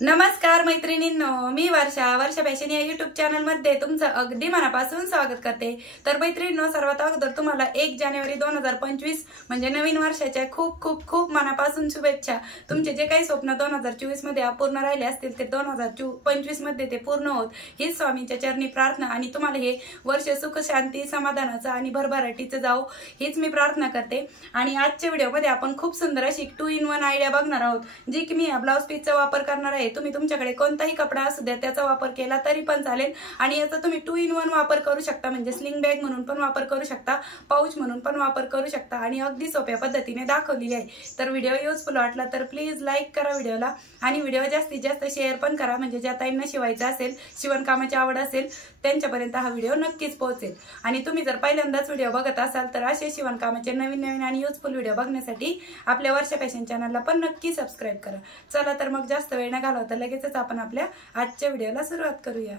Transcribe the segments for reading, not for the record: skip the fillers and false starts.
नमस्कार मैत्रिणींनो, मी वर्षा फॅशन या युट्यूब चॅनल मध्ये तुमचं अगदी मनापासून स्वागत करते। तर मैत्रिणींनो, सर्वात अगोदर तुम्हाला 1 जानेवारी 2025 म्हणजे नवीन वर्षाच्या खूप खूप खूप मनापासून शुभेच्छा। तुमचे जे काही स्वप्न 2024 मध्ये अपूर्ण राहिले असतील ते 2025 मध्ये ते पूर्ण होत हीच स्वामींच्या चरणी प्रार्थना। आणि तुम्हाला हे वर्ष सुख शांती समाधानाचं आणि भरभराटीचं जावो हीच मी प्रार्थना करते। आणि आजच्या व्हिडिओमध्ये आपण खूप सुंदर अशी 2 in 1 आयडिया बघणार आहोत, जी की मी ब्लाउज पीसचा वापर करणार आहे। तुम्ही तुमच्याकडे कोणताही कपडा असू द्या त्याचा वापर केला तरी पण चालेल। आणि याचा तुम्ही 2 in 1 वापर करू शकता, म्हणजे स्लिंग बॅग म्हणून पण वापर करू शकता, पाऊच म्हणून पण वापर करू शकता आणि अगदी सोप्या पद्धतीने दाखवलेली आहे। तर व्हिडिओ युजफुल वाटला तर प्लीज लाईक करा व्हिडिओला आणि व्हिडिओ जास्तीत जास्त शेअर पण करा, म्हणजे ज्या ताईंना शिवायचं असेल, शिवणकामाची आवड असेल त्यांच्यापर्यंत हा व्हिडिओ नक्कीच पोहोचेल। आणि तुम्ही जर पहिल्यांदाच व्हिडिओ बघत असाल तर असे शिवणकामाचे नवीन आणि युजफुल व्हिडिओ बघण्यासाठी आपल्या वर्षा फॅशन चॅनलला पण नक्की सबस्क्राइब करा। चला तर मग जास्त वेळ न घालवता लगेचच आपण आपल्या आजच्या व्हिडिओला सुरुवात करूया।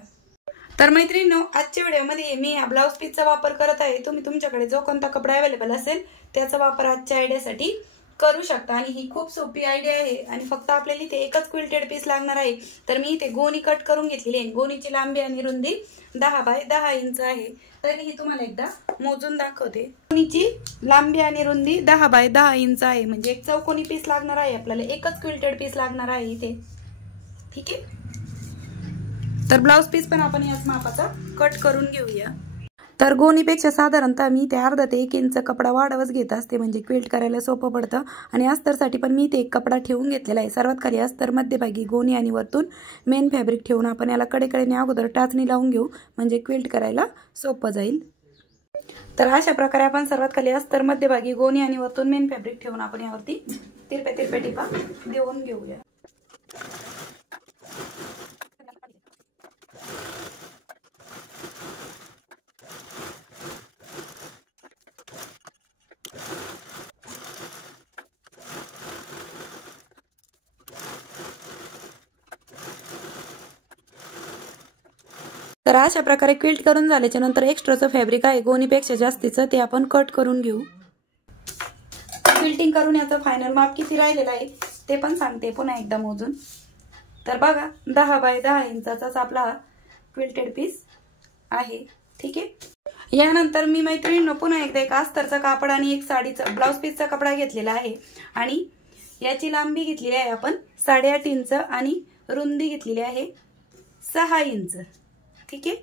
तर मैत्रिणींनो, आजच्या व्हिडिओमध्ये मी ब्लाउज पीसचा वापर करत आहे। तुम्ही तुमच्याकडे जो कोणता कपडा अवेलेबल असेल त्याचा वापर आजच्या आयडियासाठी करू शकता। आणि ही खूप सोपी आयडिया आहे आणि फक्त आपल्याला इथे एकच क्विल्टेड पीस लागणार आहे। तर मी इथे गोणी कट करून घेतलेली आहे। गोणीची लांबी आणि रुंदी 10 बाय 10 इंच आहे। तर ही तुम्हाला एकदा मोजून दाखवते। गोणीची लांबी आणि रुंदी 10 बाय 10 इंच आहे, म्हणजे एक चौकोनी पीस लागणार आहे आपल्याला, एकच क्विल्टेड पीस लागणार आहे इथे। ठीक आहे, तर ब्लाउज पीस पण आपण याच मापाचा कट करून घेऊया। तर गोणीपेक्षा साधारणतः मी ते अर्धा ते 1 इंच कपडा वाढवच घेत असते, म्हणजे क्विल्ट करायला सोपं पडतं। आणि अस्तरसाठी पण मी ते एक कपडा ठेवून घेतलेला आहे। सर्वात खाली अस्तर, मध्यभागी गोणी आणि वरतून मेन फॅब्रिक ठेवून आपण याला कडेकडेने अगोदर टाचणी लावून घेऊ, म्हणजे क्विल्ट करायला सोपं जाईल। तर अशा प्रकारे आपण सर्वात खाली अस्तर, मध्यभागी गोणी आणि वरतून मेन फॅब्रिक ठेवून आपण यावरती तिरप्या टिपा देऊन घेऊया। तर अशा प्रकारे क्विल्ट करून झाल्याच्या नंतर एक्स्ट्राचं फॅब्रिक आहे गोणीपेक्षा जास्तीचं, ते आपण कट करून घेऊ। क्विल्टिंग करून याचं फायनल माप किती राहिलेलं आहे ते पण सांगते पुन्हा एकदा मोजून। तर बघा, 10 बाय 10 इंचाचाच आपला क्विल्टेड पीस आहे। ठीक आहे, यानंतर मी मैत्रिणींनो पुन्हा एकदा एक अस्तरचा कापड आणि एक साडीचा ब्लाउज पीसचा कपडा घेतलेला आहे आणि याची लांबी घेतलेली आहे आपण 8.5 इंच आणि रुंदी घेतलेली आहे 6 इंच। ठीक आहे,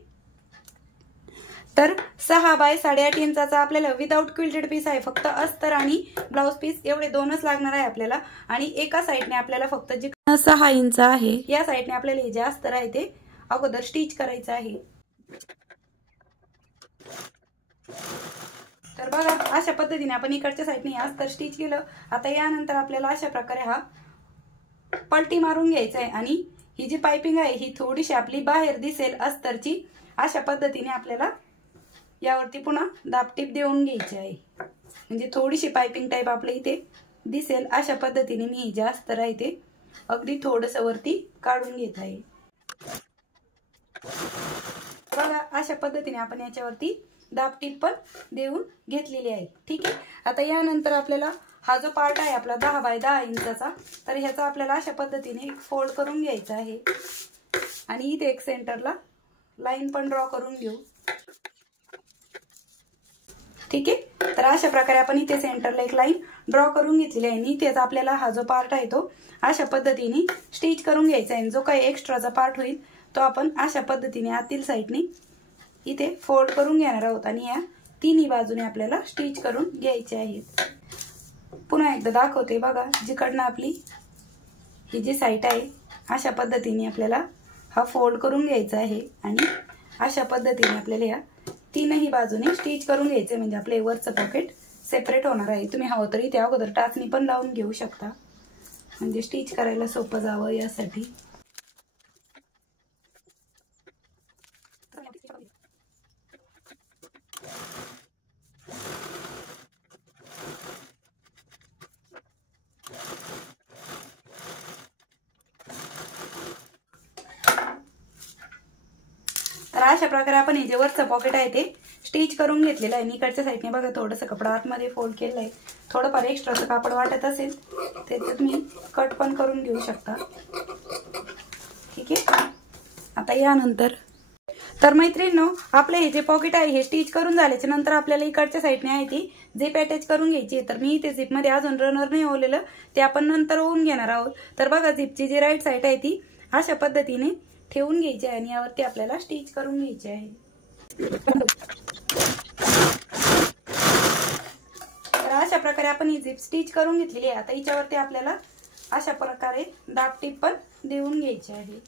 तर 6 बाय 8.5 इंचाचा आपल्याला विदाउट क्विल्टेड पीस आहे। फक्त अस्तर आणि ब्लाउज पीस एवढे दोनच लागणार आहे आपल्याला। आणि एका साइडने आपल्याला फक्त जे 6 इंच आहे या साइडने आपल्याला हे जे अस्तर आहे ते अगोदर स्टिच करायचं आहे। तर बघा, अशा पद्धतीने आपण इकडच्या साइडने अस्तर स्टिच केलं। आता यानंतर आपल्याला अशा प्रकारे हा पलटी मारून घ्यायचा आहे आणि ही जी पाइपिंग आहे ही थोडीशी आपली बाहेर दिसेल अस्तरची। अशा पद्धतीने आपल्याला यावरती पुन्हा दाबटीप देऊन घ्यायची आहे, म्हणजे थोडीशी पाइपिंग टाइप आपल्या इथे दिसेल। अशा पद्धतीने मी जे अस्तर आहे ते अगदी थोडंसं वरती काढून घेत आहे। बघा, अशा पद्धतीने आपण याच्यावरती दाबटीप पण देऊन घेतलेली आहे। ठीक आहे, आता यानंतर आपल्याला हा जो पार्ट आहे आपला 10 बाय 10 इंचाचा, तर ह्याचा आपल्याला अशा पद्धतीने फोल्ड करून घ्यायचा आहे आणि इथे एक सेंटरला लाईन पण ड्रॉ करून घेऊ। ठीक आहे, तर अशा प्रकारे आपण इथे सेंटरला एक लाईन ड्रॉ करून घेतलेली आहे आणि इथेच आपल्याला हा जो पार्ट आहे तो अशा पद्धतीने स्टिच करून घ्यायचा आहे। जो काही एक्स्ट्राचा पार्ट होईल तो आपण अशा पद्धतीने आतील साईडने इथे फोल्ड करून घेणार आहोत आणि या तिन्ही बाजूने आपल्याला स्टिच करून घ्यायचे आहेत। पुन्हा एकदा दाखवते, बघा, जिकडनं आपली ही जी साईड आहे अशा पद्धतीने आपल्याला हा फोल्ड करून घ्यायचा आहे आणि अशा पद्धतीने आपल्याला या तीनही बाजूने स्टिच करून घ्यायचे, म्हणजे आपले वरचं पॉकेट सेपरेट होणार आहे। तुम्ही हवं तर इथे अगोदर टाचणी पण लावून घेऊ शकता, म्हणजे स्टिच करायला सोपं जावं यासाठी। तर अशा प्रकारे आपण हे जे वरचं पॉकेट आहे ते स्टिच करून घेतलेलं आहे। इकडच्या साईडने बघा थोडंसं कपडा आतमध्ये फोल्ड केलेलं आहे। थोडंफार एक्स्ट्राचं कापड वाटत असेल ते तुम्ही कट पण करून घेऊ शकता। यानंतर तर मैत्रिणींनो, आपले हे जे पॉकेट आहे हे स्टिच करून झाल्याच्या नंतर आपल्याला इकडच्या साईडने आहे ती झिप अटॅच करून घ्यायची आहे। तर मी इथे झिप मध्ये अजून रनर नाही ओवलेलं, ते आपण नंतर ओवून घेणार आहोत। तर बघा, झिपची जी राईट साईड आहे ती अशा पद्धतीने ठेवून घ्यायची आहे आणि यावरती आपल्याला स्टिच करून घ्यायची आहे। तर अशा प्रकारे आपण ही झिप स्टिच करून घेतलेली आहे। आता हिच्यावरती आपल्याला अशा प्रकारे दाब टीप पण देऊन घ्यायची आहे।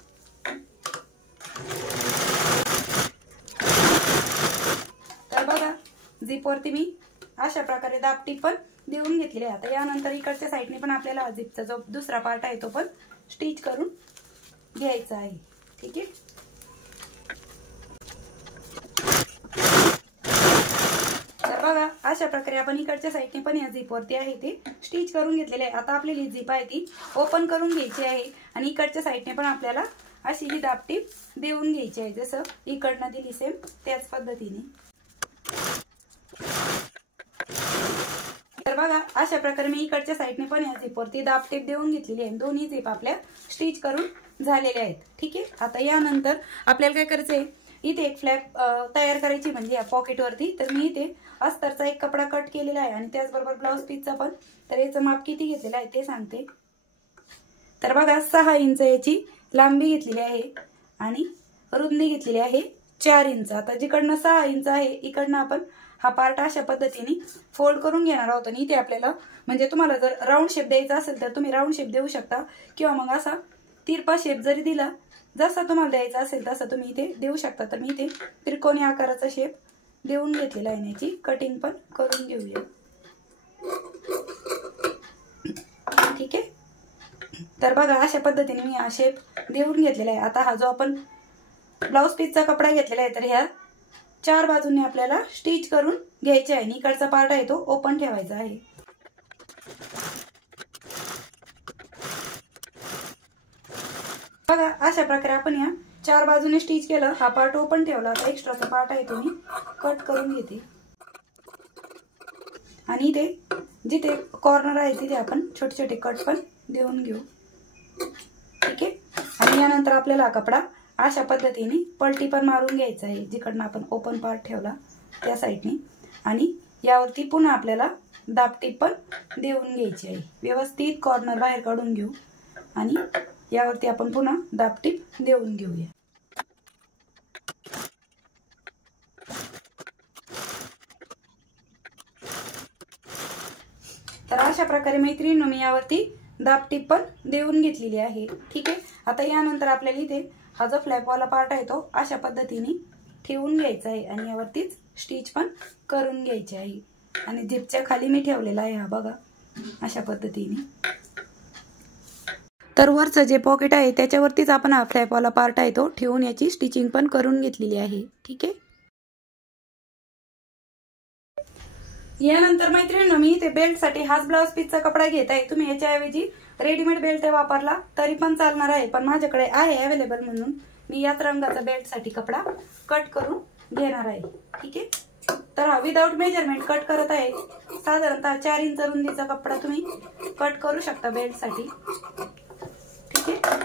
तर बघा, झिप वरती मी अशा प्रकारे दाब टीप पण देऊन घेतलेली आहे। आता यानंतर इकडच्या साईडने पण आपल्याला झिपचा जो दुसरा पार्ट आहे तो पण स्टिच करून घ्यायचा आहे। ठीक आहे। तर बघा, अशा प्रकारे आपण इकडच्या साईडने पण या झिप वरती आहे ते स्टिच करून घेतलेले आहे। आता आपली झिप आहे ती ओपन करून घ्यायची आहे आणि इकडच्या साईडने पण आपल्याला अशी ही दाब टीप देऊन घ्यायची आहे, जसं इकडनं दिली सेम त्याच पद्धतीने। तर बघा, अशा प्रकारे मी इकडच्या साईडने पण या झिप वरती दाब टीप देऊन घेतलेली आहे। दोन्ही झिप आपल्या स्टिच करून झालेले आहेत। ठीक आहे। आता यानंतर आपल्याला काय करायचंय, इथे एक फ्लॅप तयार करायची म्हणजे या पॉकेट वरती। तर मी इथे अस्तरचा एक कपडा कट केलेला आहे आणि त्याचबरोबर ब्लाउज पीसचा पण। तर याचं माप किती घेतलेलं आहे ते सांगते। तर बघा, 6 इंच याची लांबी घेतलेली आहे आणि रुंदी घेतलेली आहे 4 इंच। आता जिकडनं 6 इंच आहे इकडनं आपण हा पार्ट अशा पद्धतीने फोल्ड करून घेणार आहोत आणि इथे आपल्याला म्हणजे तुम्हाला जर राऊंड शेप द्यायचा असेल तर तुम्ही राऊंड शेप देऊ शकता किंवा मग असा तिरपा शेप जरी दिला, जसा तुम्हाला द्यायचा असेल तसा तुम्ही इथे देऊ शकता। तर मी इथे त्रिकोणी आकाराचा शेप देऊन घेतलेला आहे। याची कटिंग पण करून घेऊया। ठीक आहे। तर बघा, अशा पद्धतीने मी हा शेप देऊन घेतलेला आहे। आता हा जो आपण ब्लाउज पीसचा कपडा घेतलेला आहे तर ह्या 4 बाजूंनी आपल्याला स्टिच करून घ्यायचे आहे आणि इकडचा पार्ट आहे तो ओपन ठेवायचा आहे। बघा, अशा प्रकारे आपण या 4 बाजूने स्टिच केलं, हा पार्ट ओपन ठेवला। आता एक्स्ट्राचा पार्ट आहे तो मी कट करून घेते आणि इथे जिथे कॉर्नर आहे तिथे आपण छोटे छोटे कट पण देऊन घेऊ। ठीक आहे। आणि यानंतर आपल्याला हा कपडा अशा पद्धतीने पलटी पण मारून घ्यायचा आहे, जिकडनं आपण ओपन पार्ट ठेवला त्या साईडने। आणि यावरती पुन्हा आपल्याला दाब टीप पण देऊन घ्यायची आहे। व्यवस्थित कॉर्नर बाहेर काढून घेऊ आणि यावरती आपण पुन्हा दाब टीप देऊन घेऊया। तर अशा प्रकारे मैत्रिणींनो, मी यावरती दाब टीप पण देऊन घेतलेली आहे। ठीक आहे। आता यानंतर आपल्याला इथे हा जो फ्लॅपवाला पार्ट आहे तो अशा पद्धतीने ठेवून घ्यायचा आहे आणि यावरतीच स्टिच पण करून घ्यायची आहे। आणि झिपच्या खाली मी ठेवलेला आहे हा बघा अशा पद्धतीने। तर वरचं जे पॉकेट आहे त्याच्यावरतीच आपण हा फ्लॅपवाला पार्ट आहे तो ठेवून याची स्टिचिंग पण करून घेतलेली आहे। ठीक आहे। यानंतर मैत्रिणींनो, मी इथे बेल्ट साठी हाच ब्लाउज पीसचा कपडा घेत आहे। तुम्ही याच्याऐवजी रेडीमेड बेल्ट वापरला तरी पण चालणार आहे, पण माझ्याकडे आहे अवेलेबल म्हणून मी याच रंगाचा बेल्ट साठी कपडा कट करून घेणार आहे। ठीक आहे। तर हा विदाउट मेजरमेंट कट करत आहे। साधारणतः 4 इंच रुंदीचा कपडा तुम्ही कट करू शकता बेल्ट साठी। ठीक आहे।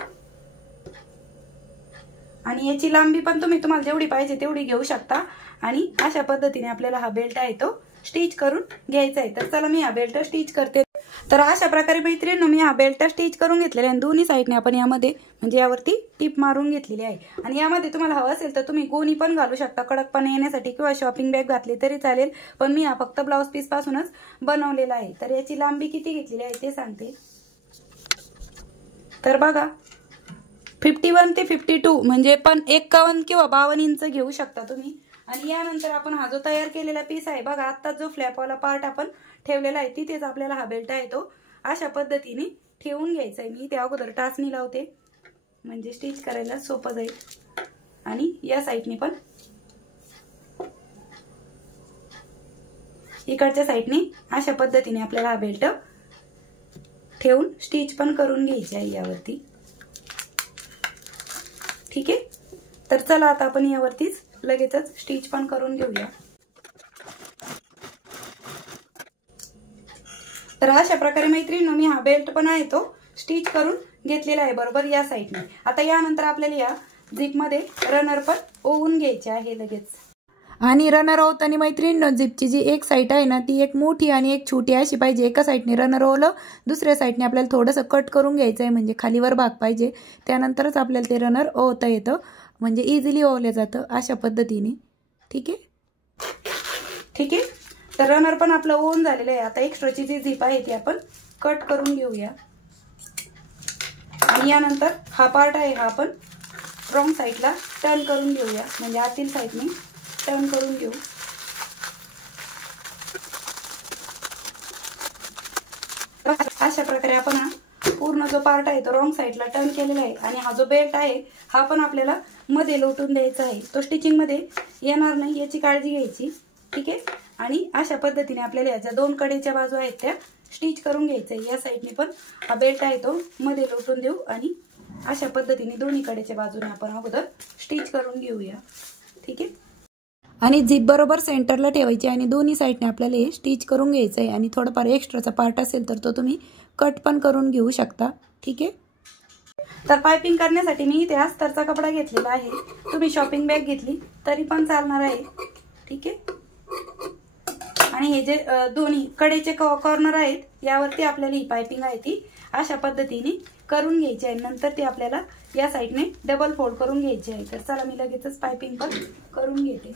आणि याची लांबी पण तुम्हाला जेवढी पाहिजे तेवढी घेऊ शकता आणि अशा पद्धतीने आपल्याला हा बेल्ट आहे तो स्टिच करून घ्यायचा आहे। तर चला मी हा बेल्ट स्टिच करते। तर अशा प्रकारे मैत्रिणींनो, मी हा बेल्ट स्टिच करून घेतलेला आहे आणि दोन्ही साईडने आपण यामध्ये म्हणजे यावरती टीप मारून घेतलेली आहे। आणि यामध्ये तुम्हाला हवं असेल तर तुम्ही गोणी पण घालू शकता कडकपणा येण्यासाठी किंवा शॉपिंग बॅग घातली तरी चालेल, पण मी हा फक्त ब्लाउज पीस पासूनच बनवलेला आहे। तर याची लांबी किती घेतलेली आहे ते सांगते। तर बघा, 51 ते 52 म्हणजे पण 51 किंवा 52 इंच घेऊ शकता तुम्ही। आणि यानंतर आपण हा जो तयार केलेला पीस आहे बघा, आता जो फ्लॅपवाला पार्ट आपण ठेवलेला आहे तिथेच आपल्याला हा बेल्ट आहे तो अशा पद्धतीने ठेवून घ्यायचा आहे। मी त्या अगोदर टाचणी लावते म्हणजे स्टिच करायला सोपं जाईल। आणि या साईडने पण इकडच्या साईडने अशा पद्धतीने आपल्याला हा बेल्ट ठेवून स्टिच पण करून घ्यायची आहे यावरती। ठीक आहे। तर चला आता आपण यावरतीच लगेचच स्टिच पण करून घेऊया। तर अशा प्रकारे मैत्रिणींनो, मी हा बेल्ट पण आहे तो स्टिच करून घेतलेला आहे बरोबर या साईडने। आता यानंतर आपल्याला या झिपमध्ये रनर पण ओवून घ्यायचे आहे लगेच. आणि रनर ओवताना मैत्रिणींनो झिपची जी एक साईड आहे ना ती एक मोठी आणि एक छोटी अशी पाहिजे. एका साईडने रनर ओवलं, दुसऱ्या साईडने आपल्याला थोडंसं कट करून घ्यायचं आहे म्हणजे खालीवर भाग पाहिजे. त्यानंतरच आपल्याला ते रनर ओवता येतं, म्हणजे इझिली ओवलं जातं अशा पद्धतीने. ठीक आहे. तर रनर पण आपलं ओवून झालेलं आहे. आता एक्स्ट्राची जी झिप आहे ती आपण कट करून घेऊया. आणि यानंतर हा पार्ट आहे हा आपण रॉंग साईडला टर्न करून घेऊया, म्हणजे आतील साईडने टर्न करून घेऊ. अशा प्रकारे आपण हा पूर्ण जो पार्ट आहे तो रॉंग साईडला टर्न केलेला आहे. आणि हा जो बेल्ट आहे हा पण आपल्याला मध्ये लोटून द्यायचा आहे, तो स्टिचिंग मध्ये येणार नाही याची काळजी घ्यायची. ठीक आहे. आणि अशा पद्धतीने आपल्याला याच्या दोन कडेच्या बाजू आहेत त्या स्टिच करून घ्यायचं आहे. या साईडने पण हा बेल्ट आहे तो मध्ये लोटून देऊ आणि अशा पद्धतीने दोन्ही कडेच्या बाजूने आपण अगोदर स्टिच करून घेऊया. ठीक आहे. आणि झिप बरोबर सेंटरला ठेवायची आणि दोन्ही साईडने आपल्याला हे स्टिच करून घ्यायचं आहे. आणि थोडंफार एक्स्ट्राचा पार्ट असेल तर तो तुम्ही कट पण करून घेऊ शकता. ठीक आहे. तर पायपिंग करण्यासाठी मी इथे अस्तरचा कपडा घेतलेला आहे. तुम्ही शॉपिंग बॅग घेतली तरी पण चालणार आहे. ठीक आहे. आणि हे जे दोन्ही कडेचे कॉर्नर आहेत यावरती आपल्याला ही पायपिंग आहे ती अशा पद्धतीने करून घ्यायची आहे. नंतर ती आपल्याला या साईडने डबल फोल्ड करून घ्यायची आहे. तर चला मी लगेचच पायपिंग पण करून घेते.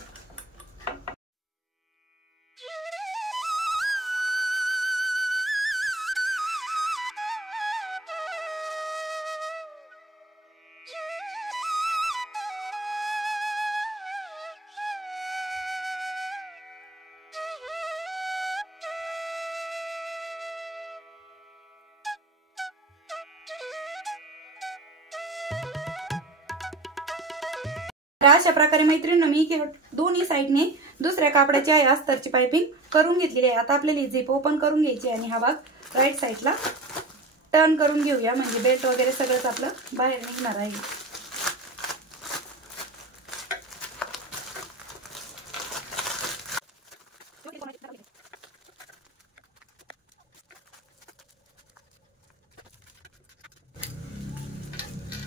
अशा प्रकारे मैत्रिणींनो मी दोन्ही साईडने दुसऱ्या कापडाची आहे अस्तरची पायपिंग करून घेतलेली आहे. आता आपल्याला झिप ओपन करून घ्यायची आणि हा भाग राईट साईडला टर्न करून घेऊया, म्हणजे बेल्ट वगैरे सगळंच आपलं बाहेर निघणार आहे.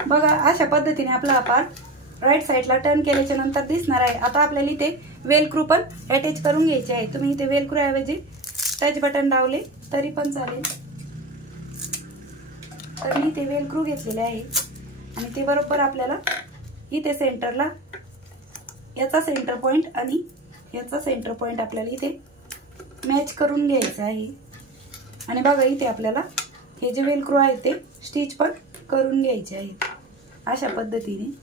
बघा अशा पद्धतीने आपला हा पार्ट राईट साईडला टर्न केल्याच्या नंतर दिसणार आहे. आता आपल्याला इथे वेलक्रू पण अटॅच करून घ्यायचे आहे. तुम्ही इथे वेलक्रू ऐवजी टच बटन लावले तरी पण चालेल. तर मी इथे वेलक्रू घेतलेले आहे आणि ते बरोबर आपल्याला इथे सेंटरला याचा सेंटर पॉइंट आणि याचा सेंटर पॉइंट आपल्याला इथे मॅच करून घ्यायचं आहे. आणि बघा इथे आपल्याला हे जे वेलक्रू आहे ते स्टिच पण करून घ्यायचे आहेत अशा पद्धतीने.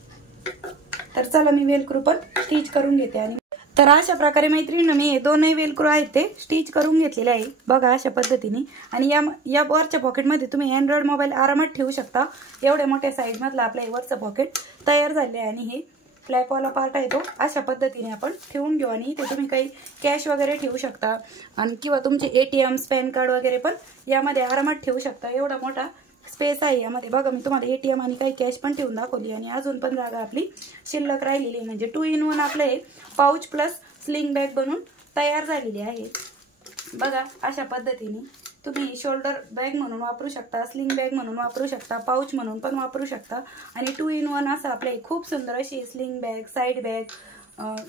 तर चला मी वेलक्रू पण स्टिच करून घेते. आणि तर अशा प्रकारे मैत्रिणींनो मी हे दोनही वेलक्रू आहेत ते स्टिच करून घेतलेले आहे. बघा अशा पद्धतीने. आणि या वरच्या पॉकेटमध्ये तुम्ही अँड्रॉइड मोबाईल आरामात ठेवू शकता. एवढ्या मोठ्या साईज मधला आपला हे वरचं पॉकेट तयार झाले. आणि हे फ्लॅपवाला पार्ट आहे तो अशा पद्धतीने आपण ठेवून घेऊ. आणि इथे तुम्ही काही कॅश वगैरे ठेवू शकता आणि किंवा तुमचे ATM पॅन कार्ड वगैरे पण यामध्ये आरामात ठेवू शकता. एवढा मोठा स्पेस आहे यामध्ये. बघा मी तुम्हाला ATM आणि काही कॅश पण ठेवून दाखवली आणि अजून पण जागा आपली शिल्लक राहिलेली आहे. म्हणजे 2 in 1 आपलं हे पाऊच प्लस स्लिंग बॅग बनून तयार झालेली आहे. बघा अशा पद्धतीने तुम्ही शोल्डर बॅग म्हणून वापरू शकता, स्लिंग बॅग म्हणून वापरू शकता, पाऊच म्हणून पण वापरू शकता. आणि 2 in 1 असं आपले खूप सुंदर अशी sling bag, side bag,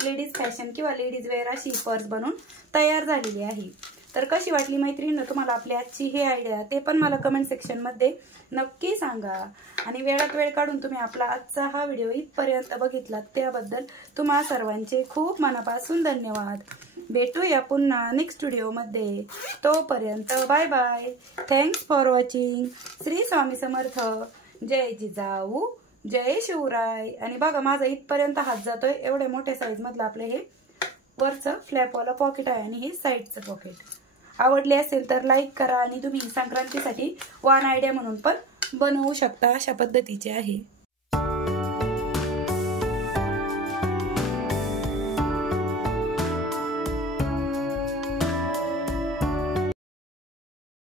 ladies fashion किंवा लेडीज वेअर अशी पर्स बनून तयार झालेली आहे. तर कशी वाटली मैत्रिणींनो तुम्हाला आपली आजची हे आयडिया ते पण मला कमेंट सेक्शन मध्ये नक्की सांगा. आणि वेळात वेळ काढून तुम्ही आपला आजचा हा व्हिडिओ इथपर्यंत बघितलात त्याबद्दल तुम्हा सर्वांचे खूप मनापासून धन्यवाद. भेटूया पुन्हा नेक्स्ट व्हिडिओमध्ये. तोपर्यंत bye bye. Thanks for watching. Shri Swami Samarth. जय जिजाऊ, जय शिवराय. आणि बघा माझा इथपर्यंत हात जातोय. एवढ्या मोठ्या साईज मधलं आपलं हे वरचं फ्लॅपवाला पॉकेट आहे आणि हे साईडचं पॉकेट. आवडले असेल तर लाईक करा आणि तुम्ही संक्रांतीसाठी वन आयडिया म्हणून पण बनवू शकता. अशा पद्धतीचे आहे.